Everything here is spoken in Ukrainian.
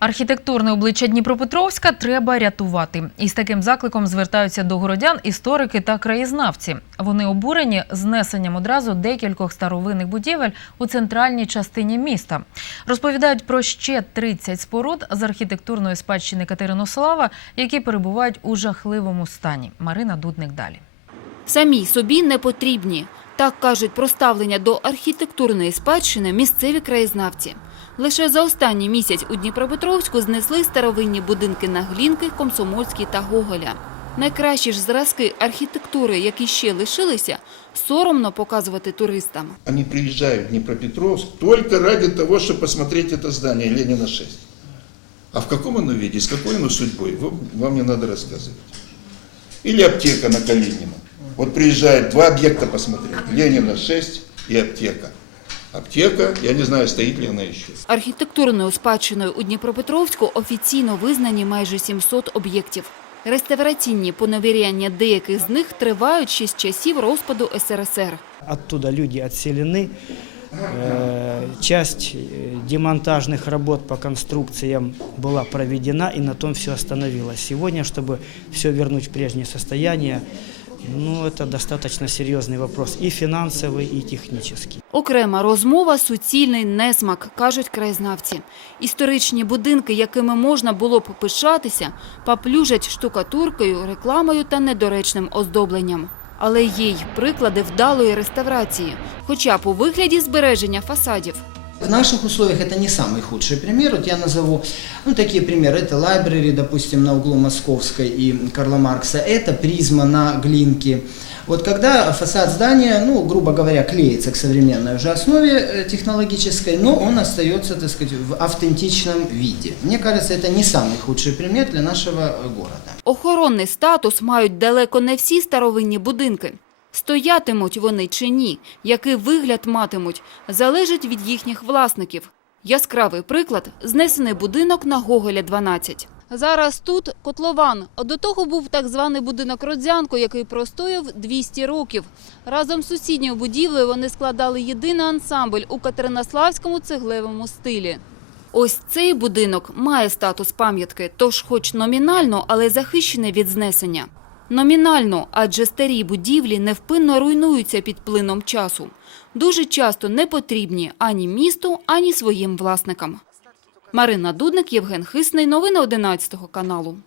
Архітектурне обличчя Дніпропетровська треба рятувати. І з таким закликом звертаються до городян історики та краєзнавці. Вони обурені знесенням одразу декількох старовинних будівель у центральній частині міста. Розповідають про ще 30 споруд з архітектурної спадщини Катеринослава, які перебувають у жахливому стані. Марина Дудник далі. Самій собі не потрібні. Так кажуть про ставлення до архітектурної спадщини місцеві краєзнавці. Лише за останній місяць у Дніпропетровську знесли старовинні будинки на Глінки, Комсомольській та Гоголя. Найкращі ж зразки архітектури, які ще лишилися, соромно показувати туристам. Они приезжают в Днепропетровск только ради того, чтобы посмотреть это здание Ленина 6. А в каком оно виде, с какой оно судьбой, вам, вам не надо рассказывать. Или аптека на Калинина. Вот приезжают два объекта посмотреть. Ленина 6 и аптека. Аптека, я не знаю, стоит ли она еще. Архітектурною спадщиною у Дніпропетровську офіційно визнані майже 700 об'єктів. Реставраційні поновіряння деяких з них тривають ще з часів розпаду СРСР. Оттуда люди отселены. Э, Часть э, демонтажных работ по конструкциям была проведена, и на том все остановилось. Сегодня, чтобы все вернуть в прежнее состояние, ну, это достаточно серьезный вопрос и финансовый, и технический. Окрема розмова – суцільний несмак, кажуть краєзнавці. Історичні будинки, якими можна було б пишатися, поплюжать штукатуркою, рекламою та недоречним оздобленням. Але є й приклади вдалої реставрації, хоча б у вигляді збереження фасадів. В наших условиях это не самый худший пример. Вот я назову ну, такие примеры. Это лайбрери, допустим, на углу Московской и Карла Маркса. Это призма на Глинке. Вот когда фасад здания, ну, грубо говоря, клеится к современной уже основе э, технологической, но он остается, так сказать, в автентичном виде. Мне кажется, это не самый худший пример для нашего э, города. Охоронний статус мають далеко не всі старовинні будинки. Стоятимуть вони чи ні, який вигляд матимуть, залежить від їхніх власників. Яскравий приклад – знесений будинок на Гоголя 12. Зараз тут котлован. До того був так званий будинок Родзянко, який простояв 200 років. Разом з сусідньою будівлею вони складали єдиний ансамбль у катеринославському цеглевому стилі. Ось цей будинок має статус пам'ятки, тож хоч номінально, але захищений від знесення. Номінально, адже старі будівлі невпинно руйнуються під плином часу. Дуже часто не потрібні ані місту, ані своїм власникам. Марина Дудник, Євген Хисний. Новини 11 каналу.